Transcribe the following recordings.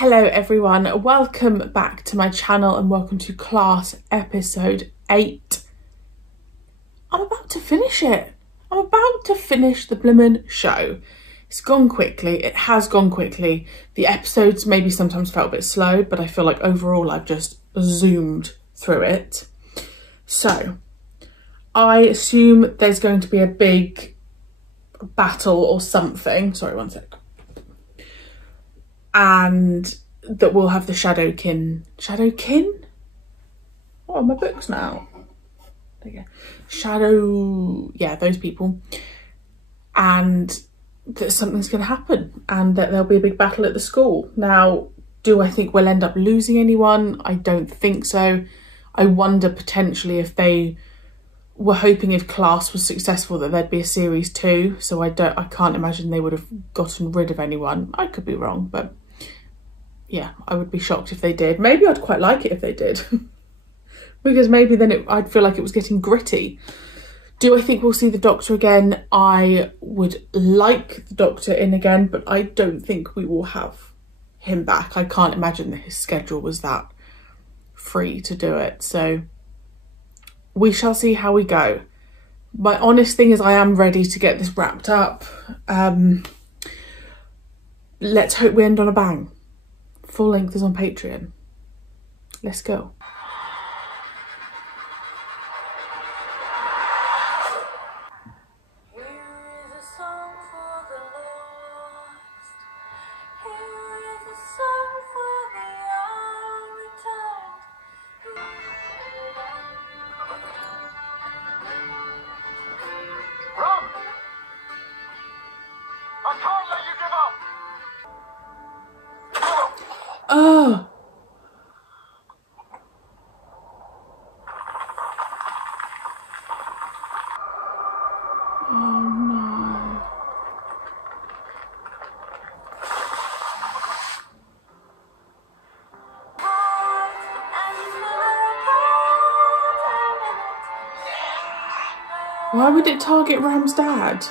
Hello everyone, welcome back to my channel and welcome to class episode 8. I'm about to finish it. I'm about to finish the blimmin' show. It's gone quickly, it has gone quickly. The episodes maybe sometimes felt a bit slow, but I feel like overall I've just zoomed through it. So, I assume there's going to be a big battle or something. Sorry, one sec. And that we'll have the Shadowkin. Shadowkin? What are my books now? There you go. Yeah, those people. And that something's going to happen and that there'll be a big battle at the school. Now, do I think we'll end up losing anyone? I don't think so. I wonder potentially if they were hoping if class was successful that there'd be a series 2. So I can't imagine they would have gotten rid of anyone. I could be wrong, but yeah, I would be shocked if they did. Maybe I'd quite like it if they did. Because maybe then I'd feel like it was getting gritty. Do I think we'll see the Doctor again? I would like the Doctor in again, but I don't think we will have him back. I can't imagine that his schedule was that free to do it. So we shall see how we go. My honest thing is I am ready to get this wrapped up. Let's hope we end on a bang. Full length is on Patreon. Let's go. Oh. Oh no. Why would it target Ram's dad?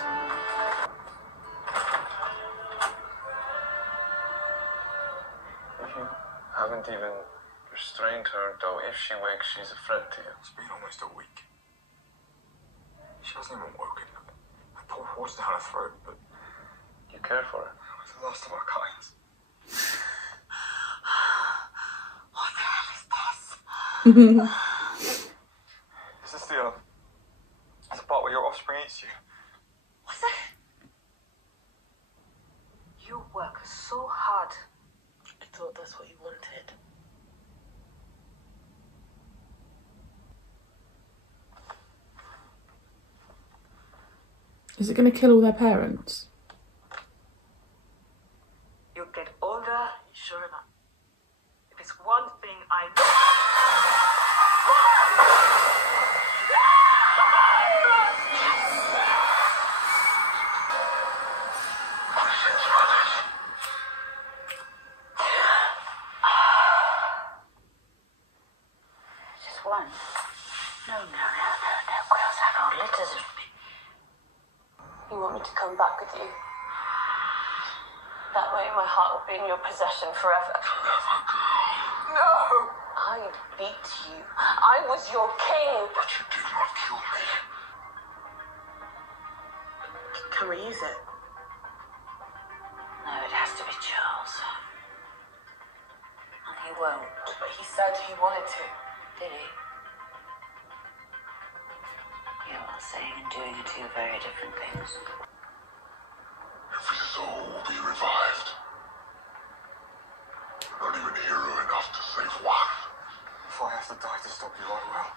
Haven't even restrained her, though. If she wakes, she's a threat to you. It's been almost a week. She hasn't even woken. I poured water down her throat, but You care for her. we're the last of our kind. What the hell is this? Is this the part where your offspring eats you? What's that? You work so hard. I thought that's what you wanted. Is it going to kill all their parents? You get older, sure enough. If it's one thing I know. Just one. No, girls have old letters of me. You want me to come back with you? That way my heart will be in your possession forever. No! I'd beat you. I was your king. But you did not kill me. Can we use it? No, it has to be Charles. And he won't. But he said he wanted to. Did he? Yeah, well, saying and doing are two very different things. Every soul will be revived. Not even hero enough to save one. If I have to die to stop you, I will.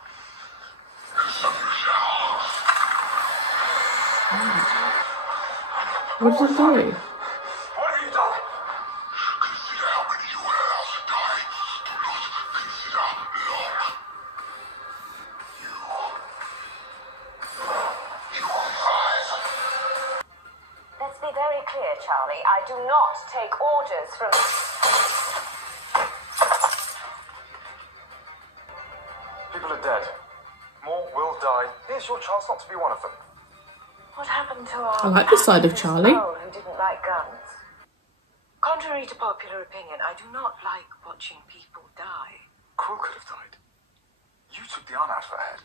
And so you shall. What did he do? What have you done? Consider how many you will have to die. Do not consider long. You will rise. Let's be very clear, Charlie. I do not take orders from... People are dead. More will die. Here's your chance not to be one of them. What happened to our... I like this side of Charlie. Who didn't like guns? Contrary Contrary to popular opinion, I do not like watching people die. Quill could have died. You took the honor for head.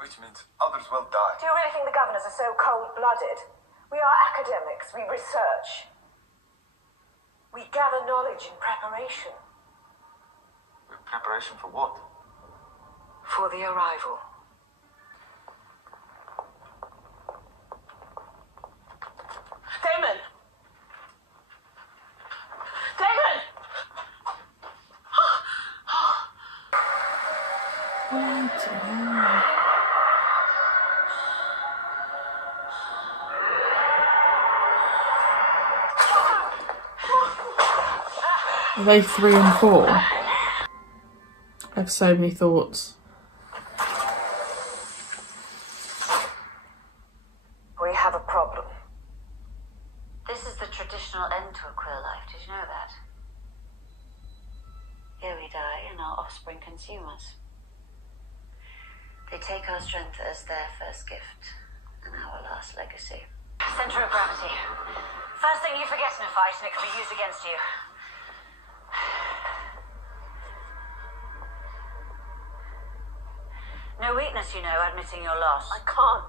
Which means others will die. Do you really think the governors are so cold-blooded? We are academics. We research. We gather knowledge in preparation. Preparation for what? For the arrival. Damon! Damon! Are they 3 and 4? I have so many thoughts. We have a problem. This is the traditional end to a quill life, did you know that? Here we die and our offspring consume us. They take our strength as their first gift and our last legacy. Center of gravity. First thing you forget in a fight and it can be used against you. No weakness, you know, admitting your loss. I can't.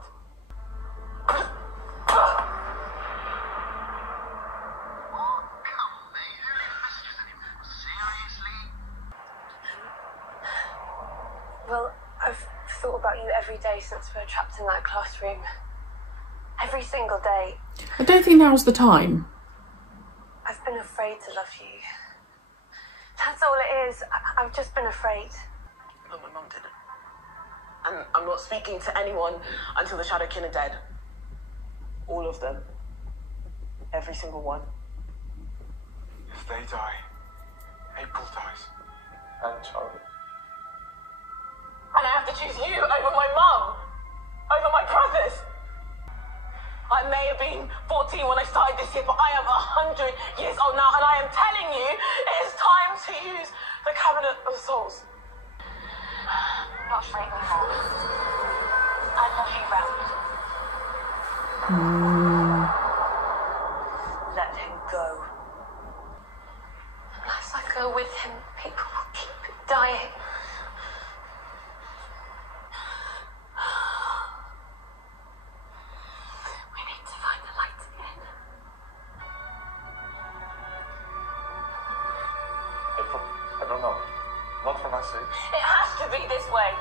Well, I've thought about you every day since we were trapped in that classroom. Every single day. I don't think now's the time. I've been afraid to love you. That's all it is. I've just been afraid. But my mum didn't. And I'm not speaking to anyone until the Shadowkin are dead. All of them. Every single one. If they die, April dies. And Charlie. And I have to choose you over my mum. Over my brothers. I may have been 14 when I started this year, but I am 100 years old now, and I am telling you, it is time to use the Cabinet of Souls. Not afraid anymore. I'm looking round. Let him go. Unless I go with him, people will keep dying. We need to find the light again. April, I don't know. Not for my sake. It has to be this way.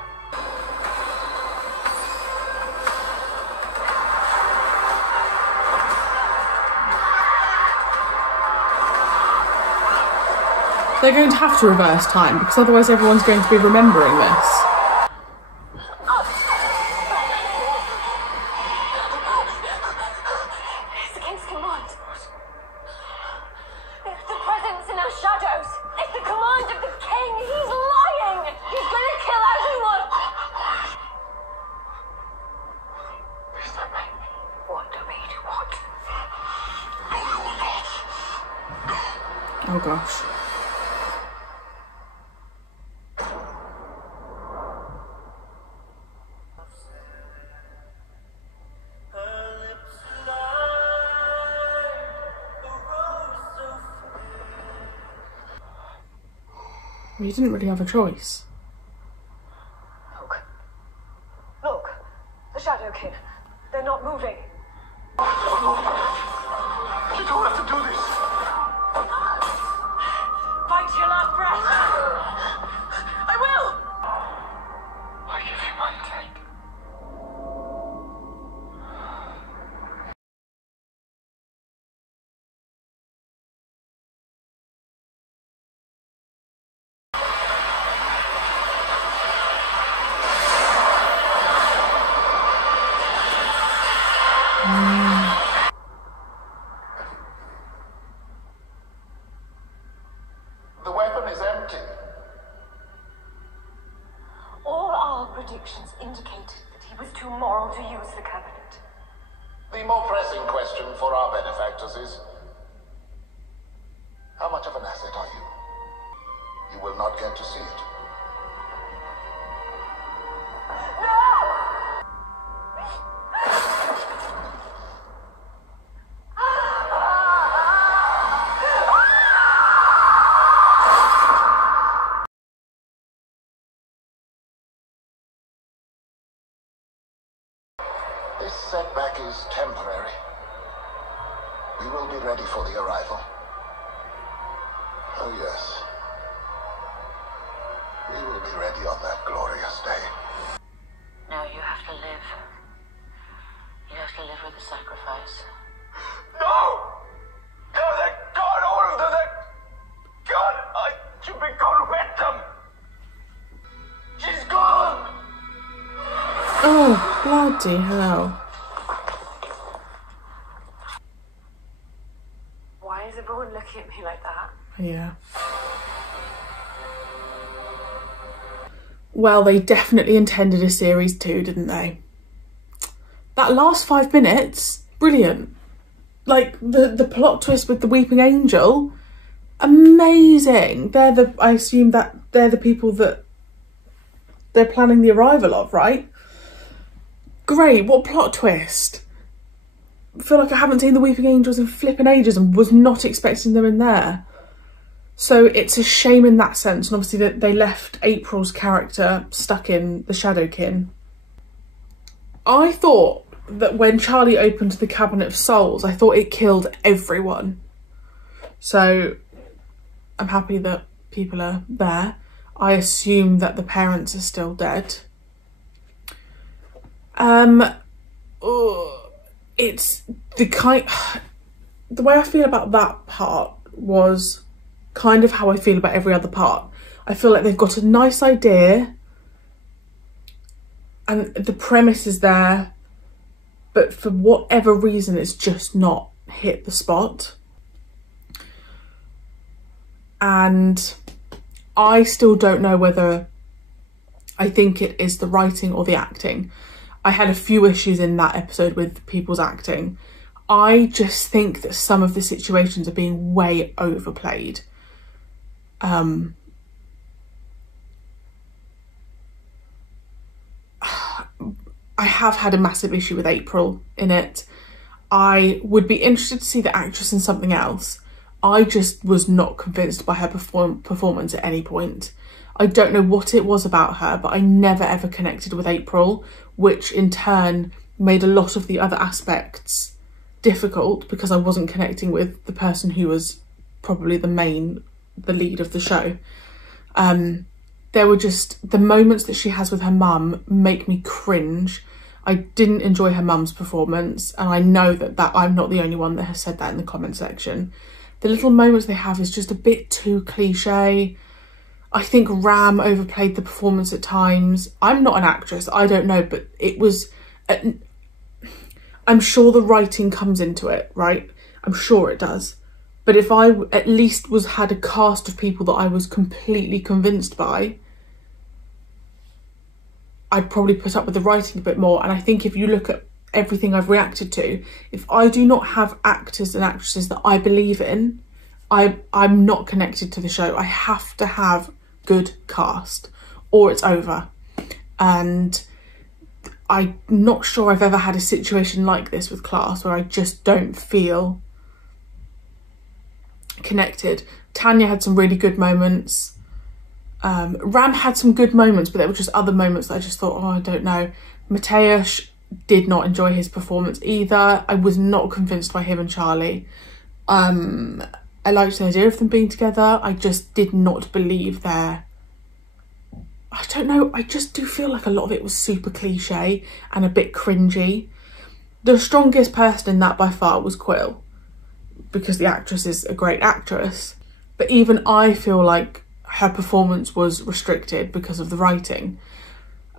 They're going to have to reverse time because otherwise everyone's going to be remembering this. It's against command. It's the presence in our shadows. It's the command of the king. He's lying. He's gonna kill everyone. Please don't make me. What do we do? What? No, you will not. Oh gosh. You didn't really have a choice. Look. Look. The Shadowkin. They're not moving. You don't have to do this. Fight to your last breath. I will. I give you my take. The weapon is empty. All our predictions indicated that he was too moral to use the cabinet. The more pressing question for our benefactors is, how much of an asset are you? You will not get to see it. Oh, yes. We will be ready on that glorious day. No, you have to live. You have to live with the sacrifice. No! No, they're gone, all of them! They're gone! I should be gone with them! She's gone! Oh, bloody hell. Why is everyone looking at me like that? Yeah. Well, they definitely intended a series 2, didn't they? That last 5 minutes, brilliant. Like, the plot twist with the weeping angel, amazing. I assume that they're the people that they're planning the arrival of, right? Great, what plot twist. I feel like I haven't seen the weeping angels in flipping ages and was not expecting them in there. So it's a shame in that sense, and obviously that they left April's character stuck in the Shadowkin. I thought that when Charlie opened the Cabinet of Souls, I thought it killed everyone. So I'm happy that people are there. I assume that the parents are still dead. It's the way I feel about that part was kind of how I feel about every other part. I feel like they've got a nice idea and the premise is there, but for whatever reason it's just not hit the spot. And I still don't know whether I think it is the writing or the acting. I had a few issues in that episode with people's acting. I just think that some of the situations are being way overplayed. I have had a massive issue with April in it. I would be interested to see the actress in something else. I just was not convinced by her performance at any point. I don't know what it was about her, but I never ever connected with April, which in turn made a lot of the other aspects difficult because I wasn't connecting with the person who was probably the lead of the show. There were just the moments that she has with her mum make me cringe. I didn't enjoy her mum's performance, and I know that I'm not the only one that has said that in the comment section. The little moments they have is just a bit too cliche. I think Ram overplayed the performance at times. I'm not an actress, I don't know, but it was... I'm sure the writing comes into it, right? I'm sure it does. But if I at least had a cast of people that I was completely convinced by, I'd probably put up with the writing a bit more. And I think if you look at everything I've reacted to, if I do not have actors and actresses that I believe in, I'm not connected to the show. I have to have good cast or it's over. And I'm not sure I've ever had a situation like this with Class where I just don't feel connected. Tanya had some really good moments. Ram had some good moments, but there were just other moments that I just thought, oh, I don't know. Mateusz did not enjoy his performance either. I was not convinced by him and Charlie. I liked the idea of them being together. I just did not believe their... I don't know, I just do feel like a lot of it was super cliche and a bit cringy. The strongest person in that by far was Quill, because the actress is a great actress. But even I feel like her performance was restricted because of the writing.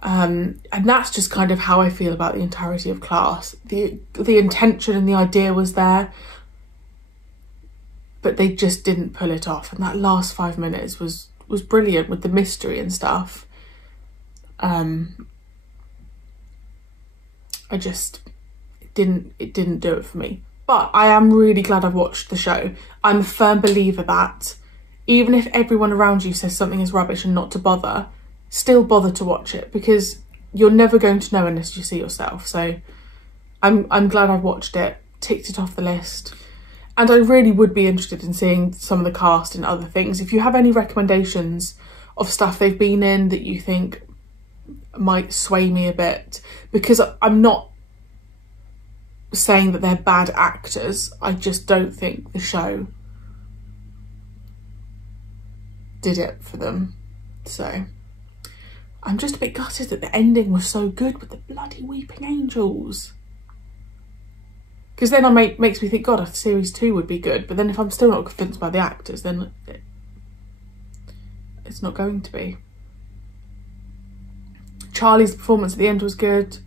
And that's just kind of how I feel about the entirety of Class. The intention and the idea was there, but they just didn't pull it off. And that last 5 minutes was brilliant with the mystery and stuff. It didn't do it for me. But I am really glad I've watched the show. I'm a firm believer that even if everyone around you says something is rubbish and not to bother, still bother to watch it, because you're never going to know unless you see yourself. So I'm glad I've watched it, ticked it off the list. And I really would be interested in seeing some of the cast and other things. If you have any recommendations of stuff they've been in that you think might sway me a bit, because I'm not saying that they're bad actors, I just don't think the show did it for them. So I'm just a bit gutted that the ending was so good with the bloody weeping angels. Because then makes me think, God, a series 2 would be good. But then if I'm still not convinced by the actors, then it's not going to be. Charlie's performance at the end was good.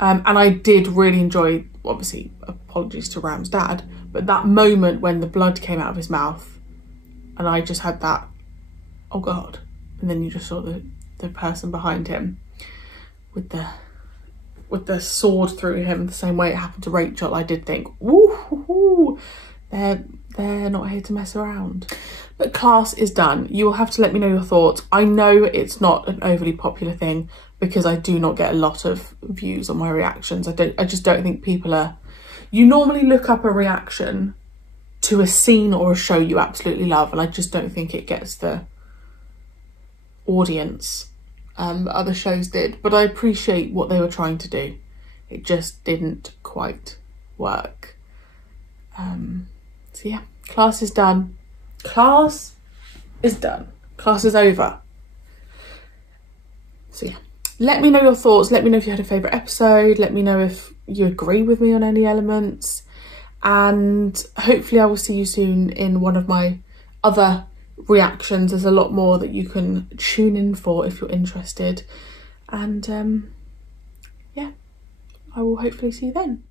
And I did really enjoy, obviously, apologies to Ram's dad, but that moment when the blood came out of his mouth and I just had that, oh God. And then you just saw the person behind him with the sword through him the same way it happened to Rachel. I did think, ooh, they're not here to mess around. But Class is done. You will have to let me know your thoughts. I know it's not an overly popular thing because I do not get a lot of views on my reactions. I just don't think people are... You normally look up a reaction to a scene or a show you absolutely love, and I just don't think it gets the audience other shows did. But I appreciate what they were trying to do. It just didn't quite work. So yeah, Class is done. Class is done. Class is over. So yeah, let me know your thoughts. Let me know if you had a favourite episode. Let me know if you agree with me on any elements. And hopefully I will see you soon in one of my other reactions. There's a lot more that you can tune in for if you're interested. And yeah, I will hopefully see you then.